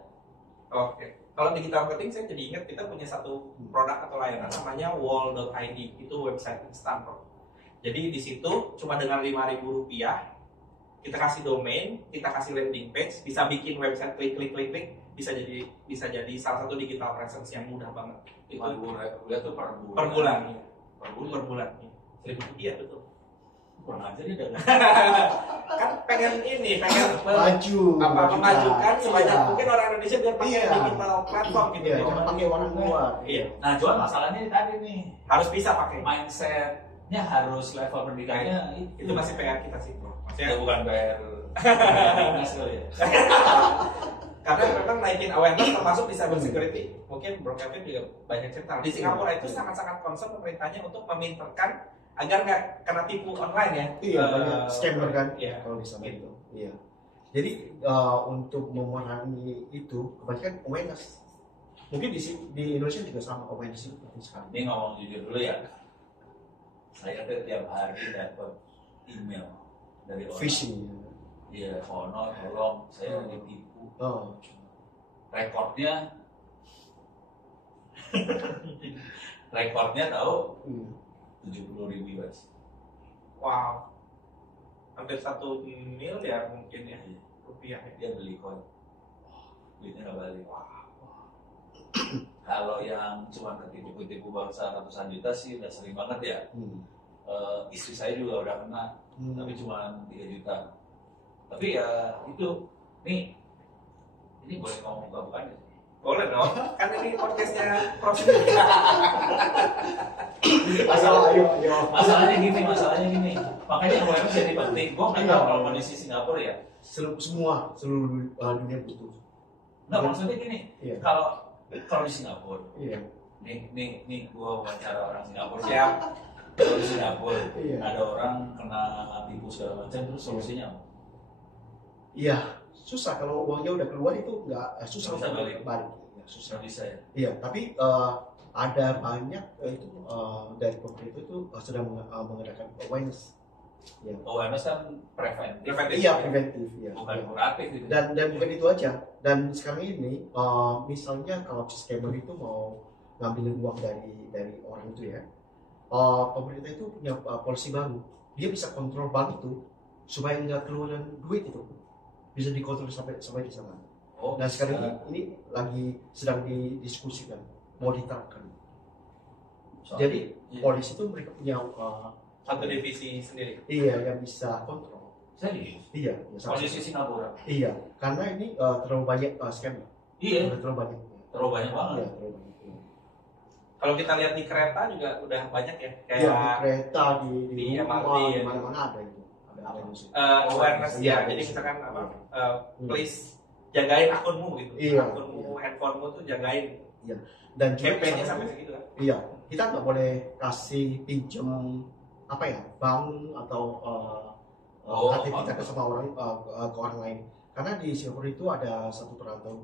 Oke. Kalau digital marketing saya jadi ingat kita punya satu produk atau layanan namanya wall.id, itu website instan, bro. Jadi di situ cuma dengan Rp5.000 kita kasih domain, kita kasih landing page, bisa bikin website klik, bisa jadi salah satu digital presence yang mudah banget. Itu Rp5.000 tuh per bulan. per bulan. Ya. Per bulan. Rp1.000, iya betul. Kurang aja dia dagang. Kan pengen Maju. memajukan sebanyak mungkin orang Indonesia biar pakai Iya. digital platform gitu. Iya, jangan pakai orang luar. Iya. Nah cuman masalahnya tadi nih Harus bisa pakai. mindsetnya harus level pendidikannya Itu masih PR kita sih, bro. ya Maksudnya bukan PR Timnas kali ya. karena memang naikin awareness termasuk di cyber security. Mungkin Bro Kevin juga banyak cerita. Di Singapura itu sangat-sangat concern pemerintahnya untuk meminterkan agar nggak kena tipu online ya. Iya, banyak scammer kan. Iya. Kalau di sana itu. Iya. Jadi untuk memerangi itu kebanyakan awareness. Mungkin di Indonesia juga sama, awareness itu penting sekali. Ini ngomong jujur dulu ya. Saya tuh tiap hari dapat email dari orang. Phishing. Iya, tolong saya ditipu. Oh. Rekornya tahu 70.000 US. Wow. Hampir 1 miliar mungkin ya rupiah ya. Dia beli coin. Duitnya nggak balik. Kalau yang cuma ketipu-ketipu bangsa ratusan juta sih udah sering banget ya. Istri saya juga udah kena, tapi cuma 3 juta. Tapi ya itu, nih, ini boleh ngomong buka-bukaan ya? Boleh dong. Kan ini podcastnya Prof sendiri. Ayo. Masalahnya gini. Makanya awareness jadi penting. Gue nggak tahu kalau kondisi Singapura ya. Seluruh dunia butuh. Nggak, maksudnya gini. Iya. Kalau di Singapura, Iya. nih gue wawancara orang Singapura. Siap. Kalau di Singapura Iya. ada orang kena tipu segala macam, terus solusinya apa? Iya, susah kalau uangnya udah keluar itu nggak susah Bisa untuk balik. balik. Ya, susah. Susah bisa ya. Iya, tapi ada banyak itu dari pemerintah itu sedang mengadakan awareness. Ya. Awareness kan preventif. Iya, preventif ya. Bukan Ya. kuratif gitu. Dan bukan itu aja. Dan sekarang ini misalnya kalau si scammer itu mau ngambilin uang dari orang itu ya, pemerintah itu punya polisi baru. Dia bisa kontrol bank itu supaya nggak keluaran duit itu, bisa dikontrol sampai di sana. Oh, Nah sekarang ini lagi sedang didiskusikan mau diterapkan. Jadi polisi itu mereka punya Satu divisi sendiri. iya yang bisa kontrol. serius. Iya. Posisi Singapura. Iya, karena ini terlalu banyak scam. Iya. Terlalu banyak. Terlalu banyak banget. Iya, terlalu banyak. Iya. Kalau kita lihat di kereta juga udah banyak ya. Iya, di Kayak kereta, di MRT, rumah, ya. di mana-mana ada itu. Ada di situ. awareness Iya, ya. Jadi awareness. misalkan apa? Hmm. Please jagain akunmu gitu. Iya. Akunmu, handphonemu tuh jagain. Dan juga Campaign-nya sampai segitu kan. iya, kita nggak boleh kasih pinjam apa ya, bank atau KTP kita ke sama orang ke orang lain. Karena di Singapura itu ada satu peraturan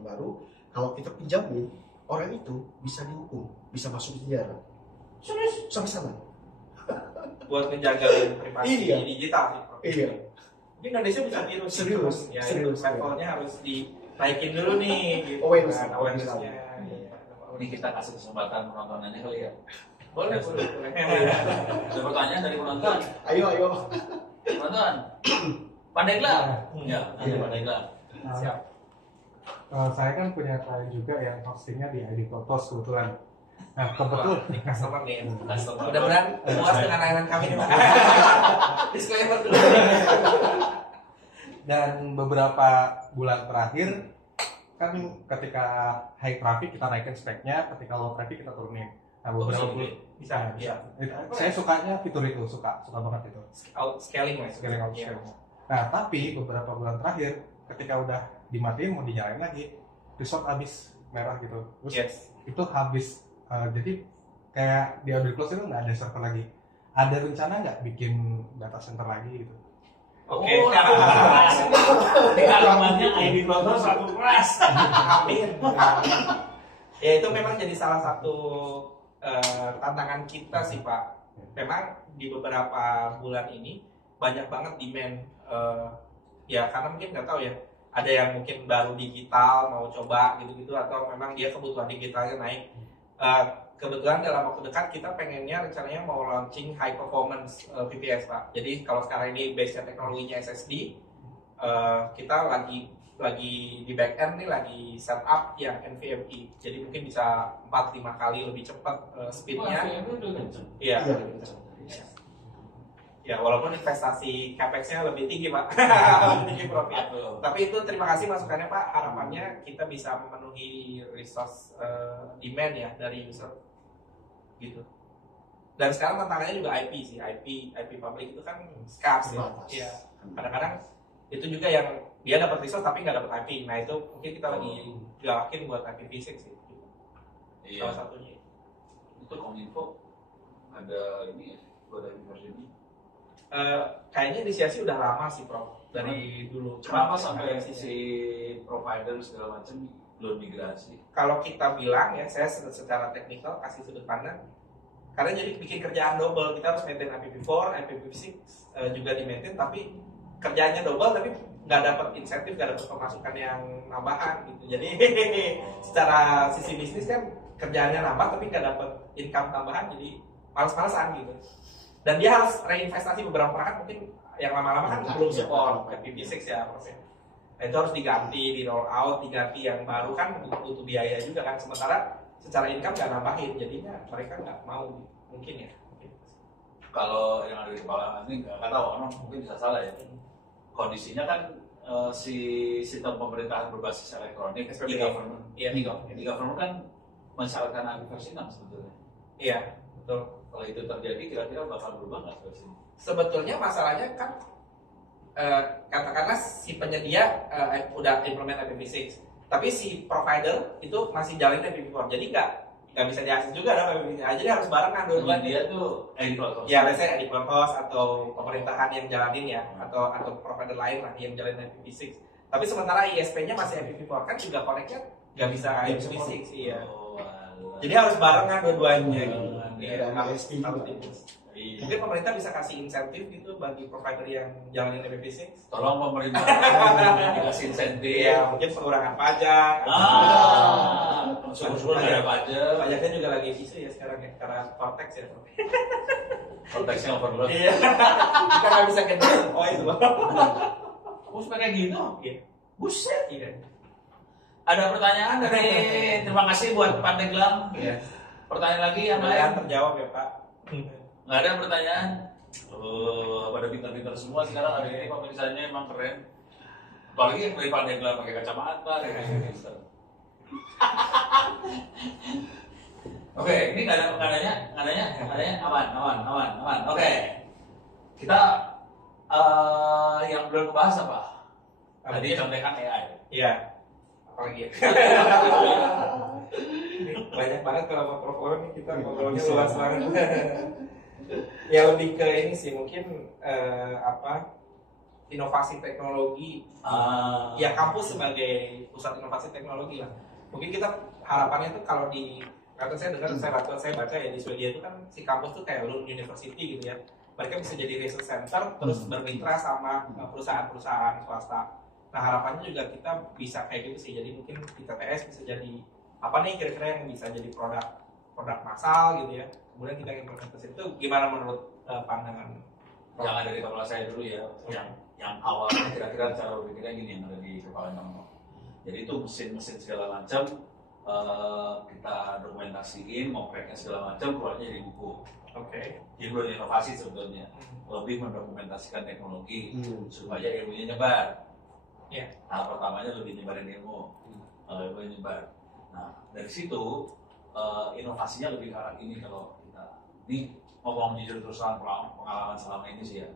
baru, kalau kita pinjamin orang itu bisa dihukum, bisa masuk penjara. Serius? Sampai sana. Buat menjaga privasi Iya. digital sih. Iya. Tapi Indonesia bisa tiru sih. Serius, Ya, serius, levelnya harus dinaikin dulu nih. Gitu, Awareness, kan, awareness-nya. awareness. Ini kita kasih kesempatan penontonannya kali ya. Boleh. Ada pertanyaan dari penonton. Ayo. Penonton. Pandeglang. Iya. Ya, Pandeglang. Siap. Saya kan punya klien juga yang hostingnya di ID Kotos kebetulan. Nah kebetulan Ini customer nih. Customer. Mudah-mudahan puas dengan layanan kami nih, Pak. Disclaimer dulu. dan beberapa bulan terakhir kan ketika high traffic kita naikin speknya, ketika low traffic kita turunin. Nah beberapa bulan Bisa. Iya. saya sukanya fitur itu, suka banget itu. Scaling lah. Scaling out. Iya. Nah, tapi beberapa bulan terakhir ketika udah dimatiin mau dinyalain lagi, resort habis merah gitu. Terus Yes. itu habis. Jadi kayak di order close itu nggak ada server lagi. Ada rencana nggak bikin data center lagi gitu? Oke. Oh, keras. Di kalimatnya ID Cloud satu keras. Amin. Ya itu memang jadi salah satu tantangan kita sih Pak. Memang di beberapa bulan ini banyak banget demand. Ya karena mungkin nggak tahu ya. Ada yang mungkin baru digital mau coba gitu-gitu atau memang dia kebutuhan digitalnya naik. Kebetulan dalam waktu dekat kita pengennya rencananya mau launching high performance VPS Pak. Jadi kalau sekarang ini base teknologinya SSD, kita lagi di back end nih lagi setup yang NVMe. Jadi mungkin bisa 4-5 kali lebih cepat speednya. Iya. Ya walaupun investasi capex-nya lebih tinggi Pak, lebih tinggi profit. Tapi itu terima kasih masukannya Pak. Harapannya kita bisa memenuhi resource demand ya dari user gitu. Dan sekarang tantangannya juga IP sih, IP public itu kan scarce ya. Iya. Kadang-kadang itu juga yang dia dapat resource tapi nggak dapat IP. Nah itu mungkin kita lagi galakin buat IPv6 sih. Iya. Salah satunya. Itu Kominfo ada ini ya, buat versi ini. Kayaknya inisiasi udah lama sih Prof dari dulu. Kenapa sampai si provider segala macam belum migrasi? Kalau kita bilang ya, saya secara teknikal kasih sudut pandang. Karena jadi bikin kerjaan double, kita harus maintain IPv4, IPv6 juga di maintain, tapi kerjaannya double tapi nggak dapat insentif, nggak dapat pemasukan yang nambahan gitu. Jadi secara sisi bisnis kan kerjaannya nambah tapi nggak dapat income tambahan, jadi males-malesan gitu. Dan dia harus reinvestasi beberapa perangkat mungkin yang lama-lama kan belum support IPv6 ya Prof. Nah, itu harus diganti, di roll out, diganti yang baru kan butuh biaya juga kan. Sementara secara income nggak nambahin, jadinya mereka nggak mau mungkin ya. Kalau yang ada di kepala ini nggak tahu, mungkin bisa salah ya. Kondisinya kan si sistem pemerintahan berbasis elektronik, e-government, e-government kan mensyaratkan IPv6 sebetulnya. Iya, betul. Kalau itu terjadi, kira-kira bakal berubah nggak versi? Sebetulnya masalahnya kan katakanlah si penyedia udah implement IPv6, tapi si provider itu masih jalanin IPv4, jadi nggak bisa diakses juga ada IPv6. Jadi harus barengan dua-duanya. Dia tuh ID Cloud Host. Ya, let's say ID Cloud Host atau pemerintahan yang jalanin ya, atau provider lain lah yang jalanin IPv6. Tapi sementara ISP-nya masih IPv4 kan juga connect-nya nggak bisa IPv6 iya. Jadi harus barengan dua-duanya gitu. Iya, harus mungkin pemerintah bisa kasih insentif gitu bagi provider yang jalanin IPv6. Tolong pemerintah dikasih insentif. Iya, mungkin pengurangan pajak. Suruh-suruh ada pajak. Pajaknya juga lagi isu ya sekarang ya, karena Cortex ya. Cortexnya overload. Iya. Kita nggak bisa gede. Oh itu. Bus pakai gitu? Iya. Buset. Iya. Ada pertanyaan dari terima kasih buat Pak Teglang. Iya. Pertanyaan lagi yang lain? Mudah-mudahan terjawab ya Pak. Nggak ada pertanyaan? Pada pintar-pintar semua sekarang ada ini pemeriksanya emang keren. Apalagi yang dari Pak Teglang pakai kacamata. Oke, ini nggak ada aman. Oke, kita yang belum bahas apa? Tadi contekan AI. Iya. Apalagi ya. Banyak banget kalau sama Prof Owen nih kita ngobrolnya luas banget. Ya lebih ke ini sih mungkin inovasi teknologi. Ya kampus sebagai pusat inovasi teknologi lah. Mungkin kita harapannya tuh kalau saya baca ya di Swedia itu kan si kampus tuh kayak Lund University gitu ya. Mereka bisa jadi research center terus bermitra sama perusahaan-perusahaan swasta. Nah harapannya juga kita bisa kayak gitu sih. Jadi mungkin di TTS bisa jadi apa nih kira-kira yang bisa jadi produk massal gitu ya. Kemudian kita implementasi itu gimana menurut pandangan? Jangan dari kepala saya dulu ya. Yang awalnya kira-kira cara berpikirnya gini yang ada di kepala kamu. Jadi itu mesin-mesin segala macam kita dokumentasiin, mau cracknya segala macam keluarnya jadi buku. Oke. Jadi belum inovasi sebetulnya. Lebih mendokumentasikan teknologi supaya ilmunya nyebar. Yeah. Nah, pertamanya lebih nyebarin ilmu, lebih nyebar. Nah, dari situ inovasinya lebih ke arah ini kalau kita ini ngomong jujur terus terang pengalaman selama ini sih ya.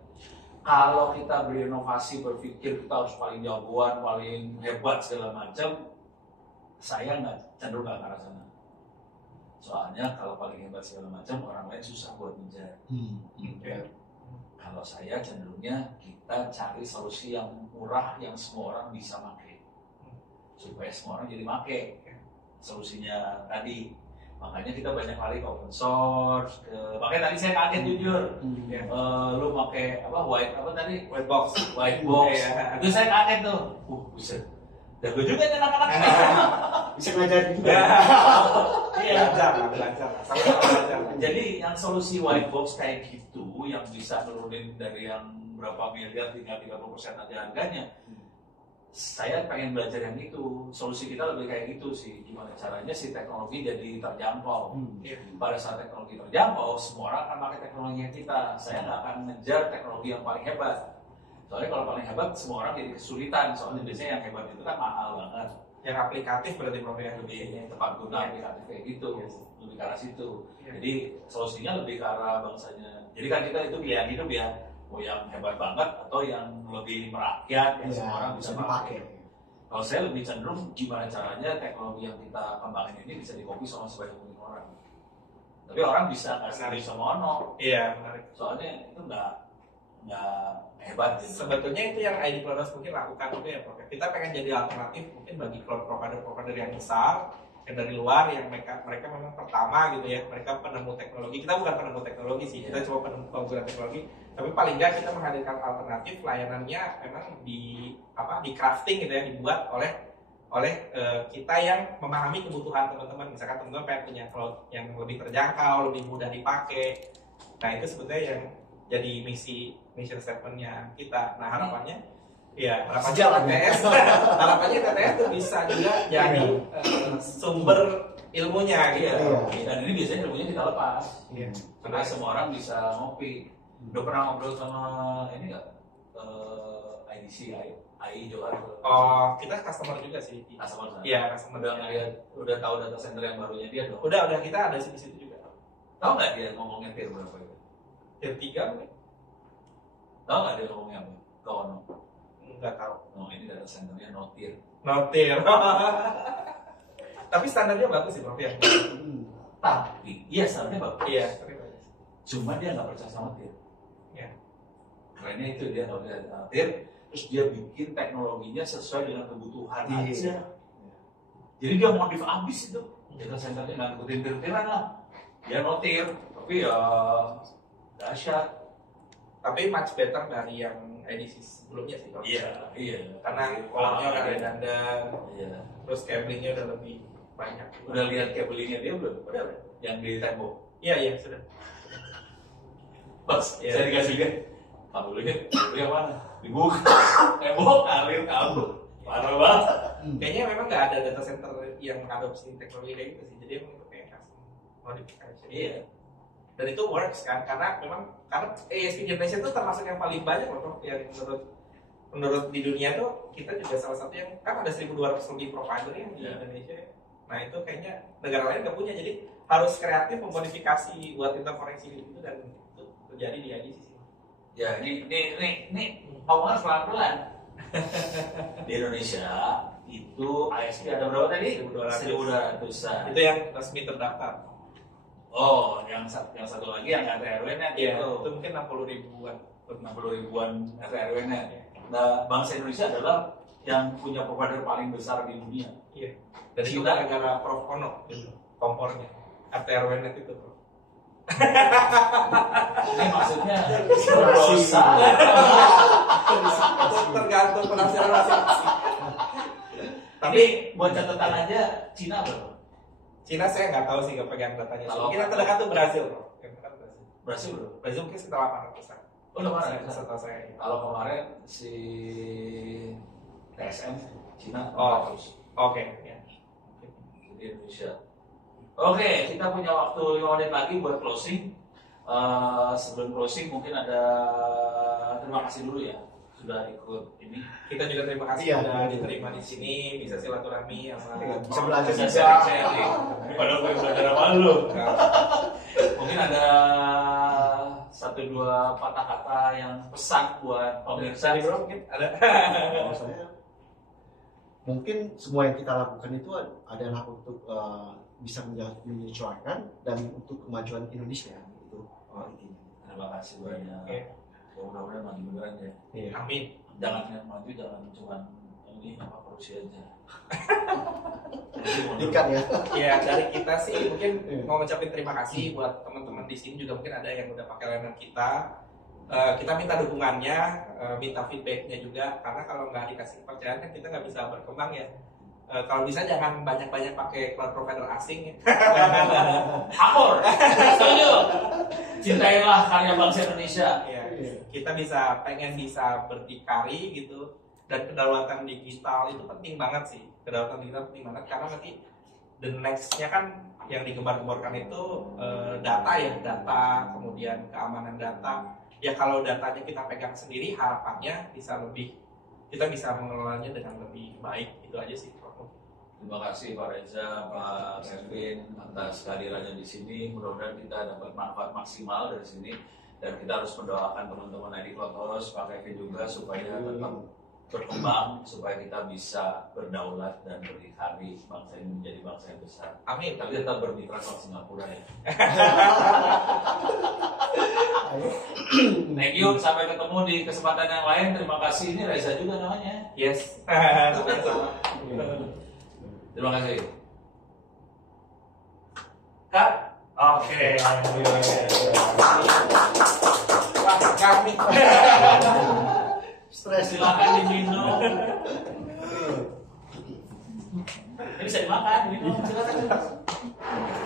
kalau kita berinovasi, berpikir kita harus paling jagoan, paling hebat segala macam, saya cenderung nggak ke arah sana. Soalnya kalau paling hebat segala macam, orang lain susah buat ngejar. Kalau saya cenderungnya kita cari solusi yang murah, yang semua orang bisa pakai, supaya semua orang jadi pakai solusinya tadi. Makanya kita banyak kali ke open source, makanya tadi saya kaget jujur. Lu pakai apa white box, itu saya kaget tuh. Buset, jago juga nih anak-anak. Bisa ngajarin juga. Iya, belajar. Jadi yang solusi white box kayak gitu, yang bisa nurunin dari yang berapa miliar tinggal 30% aja harganya. Saya pengen belajar yang itu. Solusi kita lebih kayak gitu sih. Gimana caranya si teknologi jadi terjangkau. Pada saat teknologi terjangkau, semua orang akan pakai teknologi kita. Saya nggak akan ngejar teknologi yang paling hebat. Soalnya kalau paling hebat, semua orang jadi kesulitan. Soalnya biasanya yang hebat itu kan mahal banget. Yang aplikatif berarti Prof ya? Lebih tepat guna aplikatif kayak gitu. Lebih ke arah situ. Jadi solusinya lebih ke arah bangsanya. Jadi kan kita itu pilihan hidup ya. Mau yang hebat banget atau yang lebih merakyat yang semua orang bisa pakai. Kalau saya lebih cenderung gimana caranya teknologi yang kita kembangin ini bisa dikopi sama sebanyak mungkin orang. Tapi orang bisa nggak setuju sama ono. Iya, menarik. Soalnya itu nggak hebat. Gitu. Sebetulnya itu yang ID Cloudhouse mungkin lakukan juga ya Prof. Kita pengen jadi alternatif mungkin bagi cloud provider yang besar yang dari luar yang mereka memang pertama gitu ya, mereka penemu teknologi. Kita bukan penemu teknologi sih, kita cuma penemu penggunaan teknologi. Tapi paling nggak kita menghadirkan alternatif layanannya memang di crafting gitu ya, dibuat oleh kita yang memahami kebutuhan teman-teman. Misalkan teman-teman pengen punya cloud yang lebih terjangkau, lebih mudah dipakai. Nah itu sebetulnya yang jadi mission statement-nya kita. Nah harapannya harapannya TTS itu bisa juga jadi sumber ilmunya gitu. Dan ini biasanya ilmunya kita lepas. Karena semua orang bisa ngopi. Udah pernah ngobrol sama ini nggak? IDC, AI Johar. Oh, kita customer juga sih. Customer. Iya, customer. Udah tahu data center yang barunya dia dong. Udah kita ada di situ juga. Tahu nggak dia ngomongnya tier berapa itu? Tier 3 mungkin. Tahu nggak dia ngomongnya apa? Kau Nggak tahu. Oh, ini data centernya no tier. Tapi standarnya bagus sih Prof ya. Tapi iya standarnya bagus. Iya. Cuma dia nggak percaya sama tier. Iya. Kerennya itu dia nggak percaya sama tier. Terus dia bikin teknologinya sesuai dengan kebutuhan aja. Jadi dia modif abis itu. Data centernya nggak ngikutin tier-tieran lah. Dia no tier. Tapi ya dahsyat. Tapi much better dari yang edisi sebelumnya sih Prof. Iya. Karena kolamnya udah ada dandan. Iya. Terus cablingnya udah lebih banyak. Udah lihat cablingnya dia belum? Udah. Yang di tembok. Iya sudah. Pas saya dikasih lihat. Kabelnya yang mana? Dibuka. Tembok ngalir kabel. Parah banget. Kayaknya memang nggak ada data center yang mengadopsi teknologi kayak gitu sih. Jadi emang itu kayak custom modification. Iya. Dan itu works kan karena ASP Indonesia itu termasuk yang paling banyak loh yang menurut di dunia tuh kita juga salah satu yang kan ada 1.200 lebih provider yang di Indonesia. Nah itu kayaknya negara lain nggak punya, jadi harus kreatif memodifikasi buat interkoneksi itu dan itu terjadi di IDC sih. Ya ini ngomongnya pelan-pelan. Di Indonesia itu ISP ada berapa tadi? 1.200-an. Itu yang resmi terdaftar. Oh, yang satu lagi yang RT/RW-net itu mungkin 60 ribuan RT/RW-net. Nah, bangsa Indonesia adalah yang punya provider paling besar di dunia. Iya. Dan itu gara-gara Prof Ono kompornya RT/RW-net itu. Ini maksudnya dosa. Tergantung penafsiran masing-masing. Tapi buat catatan aja, Cina berapa? Cina saya nggak tahu sih, nggak pegang datanya. Mungkin yang terdekat tuh Brazil, bro. Brazil bro? Brazil mungkin sekitar 800-an. Oh, udah mana? Setelah saya. Kalau kemarin si TSM Cina. Oke. Ya. Di Indonesia. Oke, kita punya waktu 5 menit lagi buat closing. Sebelum closing mungkin ada terima kasih dulu ya sudah ikut ini. Kita juga terima kasih sudah diterima di sini, bisa silaturahmi sama bisa belajar juga sharing. Padahal gue belajar sama lu. Mungkin ada 1 satu dua patah kata yang pesan buat pemirsa. Dari bro mungkin ada. Kalau saya mungkin semua yang kita lakukan itu adalah untuk bisa menyesuaikan dan untuk kemajuan Indonesia itu intinya. Terima kasih banyak. Oke. Ya, mudah-mudahan maju beneran ya. Iya. Amin. Jangan yang maju, jangan cuma ini apa korupsi aja. Tingkat ya. Ya dari kita sih mungkin Iya. mau ngucapin terima kasih buat teman-teman di sini juga mungkin ada yang udah pakai layanan kita. Kita minta dukungannya, minta feedbacknya juga karena kalau nggak dikasih kepercayaan kan kita nggak bisa berkembang ya. Kalau bisa jangan banyak-banyak pakai cloud provider asing. Akor, setuju. Cintailah karya bangsa Indonesia. Ya, Iya. kita pengen bisa berdikari gitu dan kedaulatan digital itu penting banget sih. Kedaulatan digital penting banget karena nanti the next-nya kan yang digembar-gemborkan itu data ya, data kemudian keamanan data. Ya kalau datanya kita pegang sendiri harapannya kita bisa mengelolanya dengan lebih baik. Itu aja sih. Terima kasih Pak Reza, Pak Kevin atas kehadirannya di sini. Mudah-mudahan kita dapat manfaat maksimal dari sini dan kita harus mendoakan teman-teman ID Cloud Host, Pak Kevin juga supaya tetap berkembang, supaya kita bisa berdaulat dan berdikari bangsa ini menjadi bangsa yang besar. Amin. Tapi tetap bermitra sama Singapura ya. Thank you, sampai ketemu di kesempatan yang lain. Terima kasih, ini Reza juga namanya. Yes. Sama-sama. Terima kasih. Kak. Oke. Wah, kami. Stres. Silakan diminum. Ini bisa dimakan, minum. Silakan.